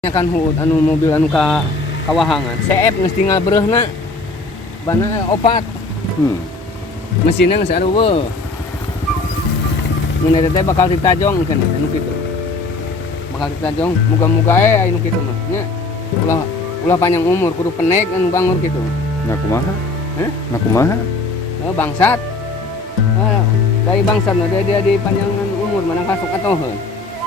kan anu mobil anu kawahangan CF geus tinggal beureuhna bana opat mesinna geus areueuh mun eta teh bakal ditajong kan anu kitu bakal ditajong muga-muga anu kitu mah nya ulah panjang umur kudu penek anu bangur kitu nah kumaha kumaha bangsat dari bangsat dia di panjangan umur mana kasuk atoheun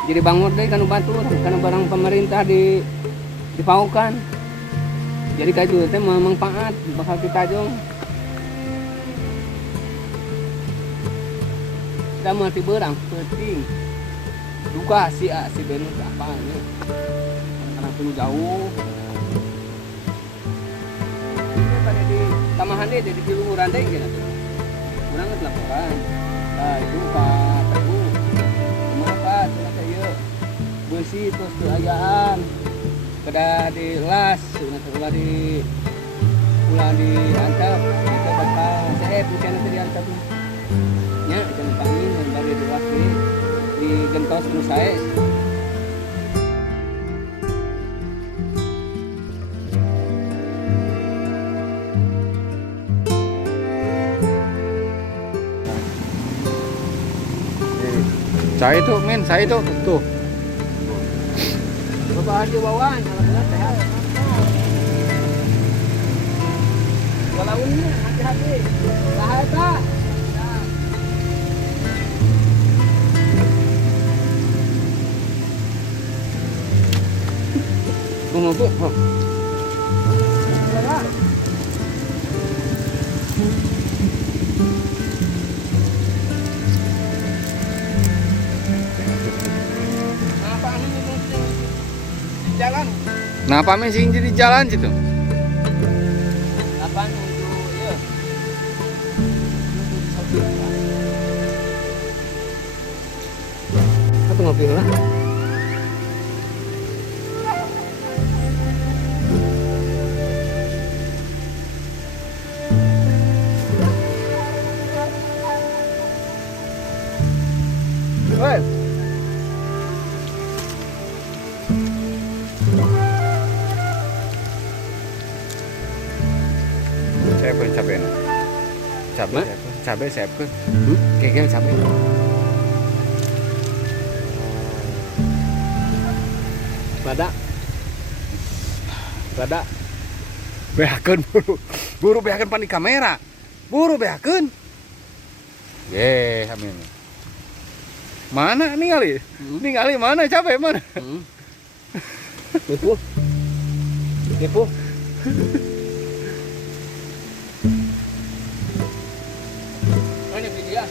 jadi bangun deh kan batur karena barang pemerintah dipaukan jadi kayu teh manfaat bakal ditajong kita mati berang penting duka si benu apa ini karena perlu jauh ini pada di tamahan deh di luhuran deh gitu kurang laporan nah itu Pak Teguh kenapa besi terus keayaan kedah di las ulah diantap kita bakal saya bukan nanti diantap nya jangan pangin yang dari di las di gentos nu saya saya itu men saya itu tuh Bapak Haji Wawan, alhamdulillah sehat. Walaupun hati-hati, sehat tak? Tunggu bu. Jalan. Nah, apa sih jadi jalan situ? Apa menuju ya? Satu ngopi lah. Woi. Cabai saya pun kayak cabai Bada behakeun buru behakeun pan di kamera buru behakeun amin mana ningali mana cabai mana Kepo dia.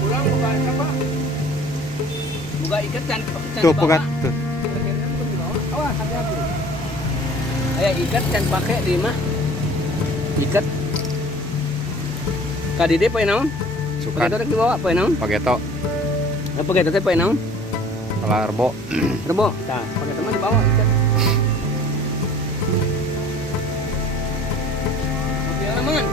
Pulang bukan apa? Buka ikat can tuh pegat tuh. Awas hati-hati. Aya ikat can pakai di mah. Ikat kadide pae naon? Sukan. Pakai di bawah pae naon? Pageto. Pakai teh pae naon? Kala rebo. Rebo. Tah, pakai teman di bawah ikat. Mobil lamangan.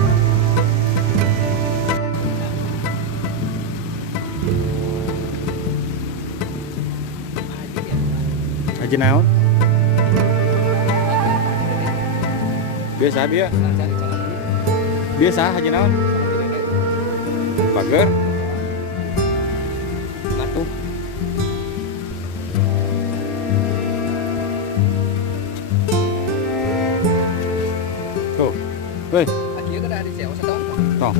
Haji naon? Biasa dia. Biasa haji naon? Pager. Batu. Tuh. Woi, Aja kada di sewa satong. tong.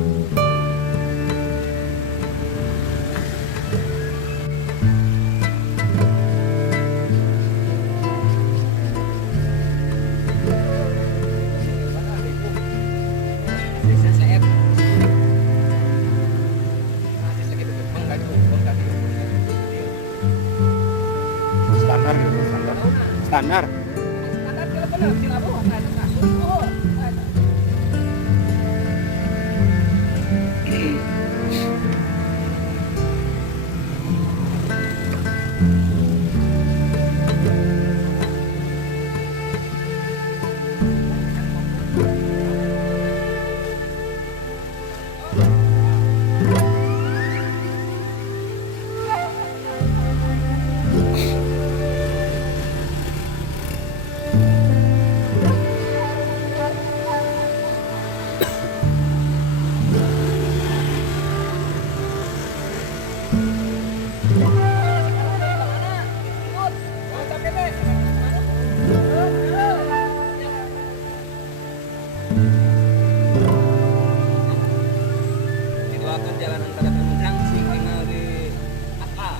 Standar gitu, standar. Standar. Standar kira bener, kira bu, ada kasus. Oh, ada.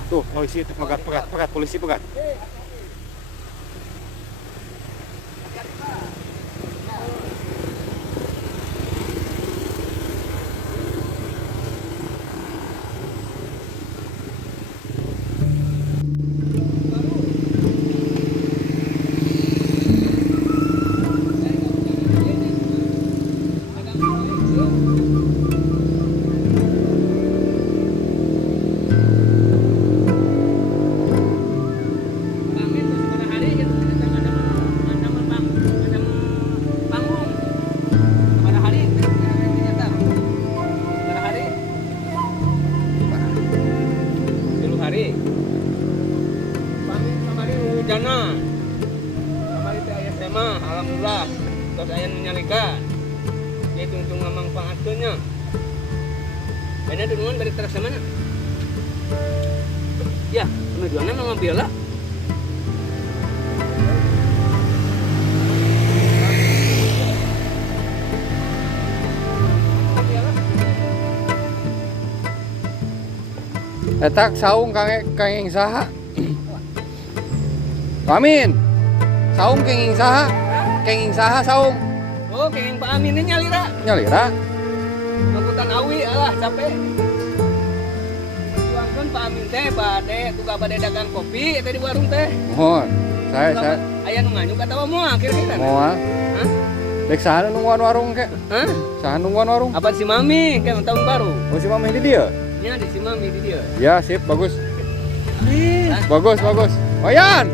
Tuh, polisi pegat, pegat, pegat, polisi pegat. Hujanan, kemarin teh aya tema, alhamdulillah, terus aya menyalika, dia tungtung ngamang pangatkeunnya. Bener duluan dari teras mana? Ya, tujuannya mau ngambil lah. Etak saung kanging saha? Amin. Saung kenging saha? Kenging saha saung? Oh, kenging Pak Amin ini nyalira. Nyalira. Angkutan awi alah capek. Tuangkeun Pak Amin teh bade tuga bade dagang kopi eta di warung teh. Mohon. Saya Aya nu nganyuk atawa moal kira-kira. moal. Hah? Dek saha nu nungguan warung ke? Hah? Saha nungguan warung? Apa si Mami kan tahun baru? Oh si Mameh di dia? Nya di si Mami di dia. Ya, sip, bagus. Hah? Bagus, bagus. Wayan.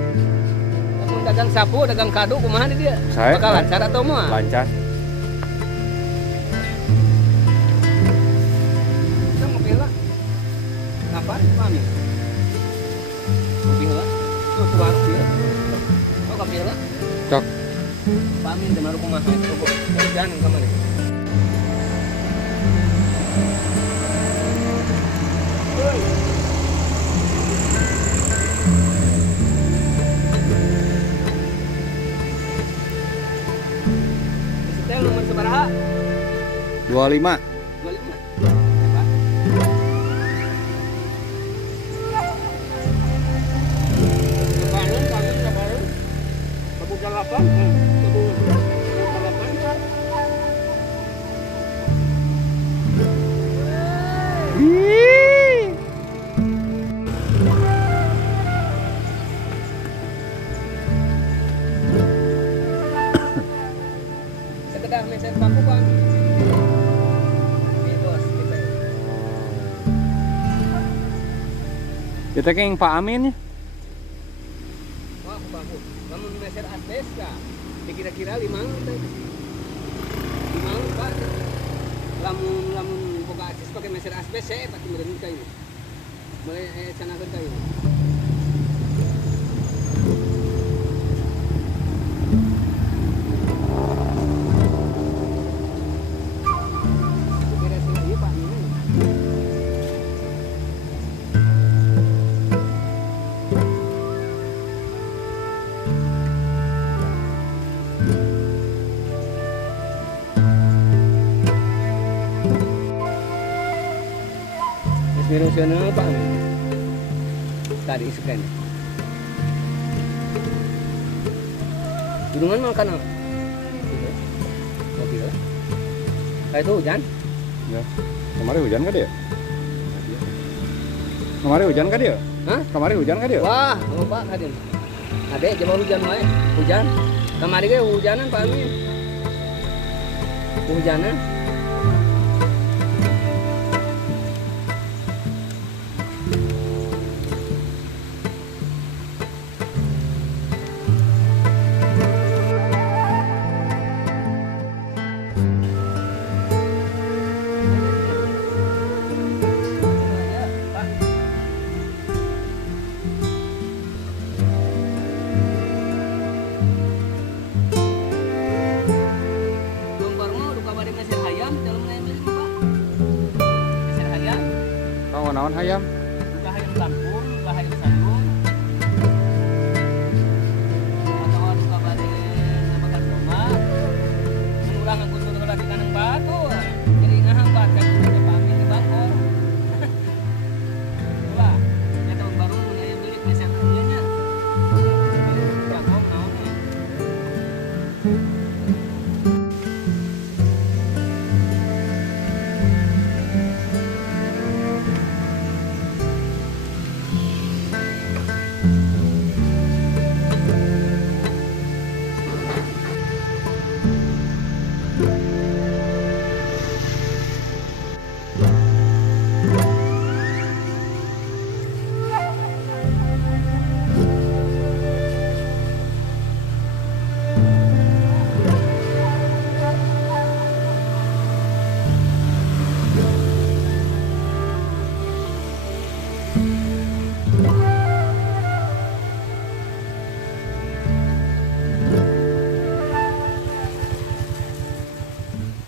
Lamun dagang sapu, dagang kado kumaha di dia? Saya Bakal lancar atau moal? lancar. Kita mau bela. Ngapain si Mami? Mau bela? Tuh warung dia. Oh, ka bela? Cok. Pak Amin teh maru kumaha itu kok. Jangan kamari. Setel nomor sabaraha? 25. 25. Kapan kapan kapan? Kabu dalapan. Kabu dalapan. Sekedar meser paku bang. Ini bos kita. Kita kenging Pak Amin ya. Wah paku. Kamu meser asbes kah? Kira-kira 5 teh. 5 pak. Lamun boga asbes pakai meser asbes saya pasti meureun kayu. Mulai canakeun kayu. Inspirasional Pak Amin. Tadi scan. Gunungan makan apa? Mobil. Kayak itu hujan? Ya. Kemarin hujan kan dia? Kemarin hujan kan dia? Hah? Kemarin hujan kan dia? Wah, lupa hadir. Adek coba hujan wae. Hujan. Kemarin ge hujanan Pak Amin. Hujanan. Naon hayam?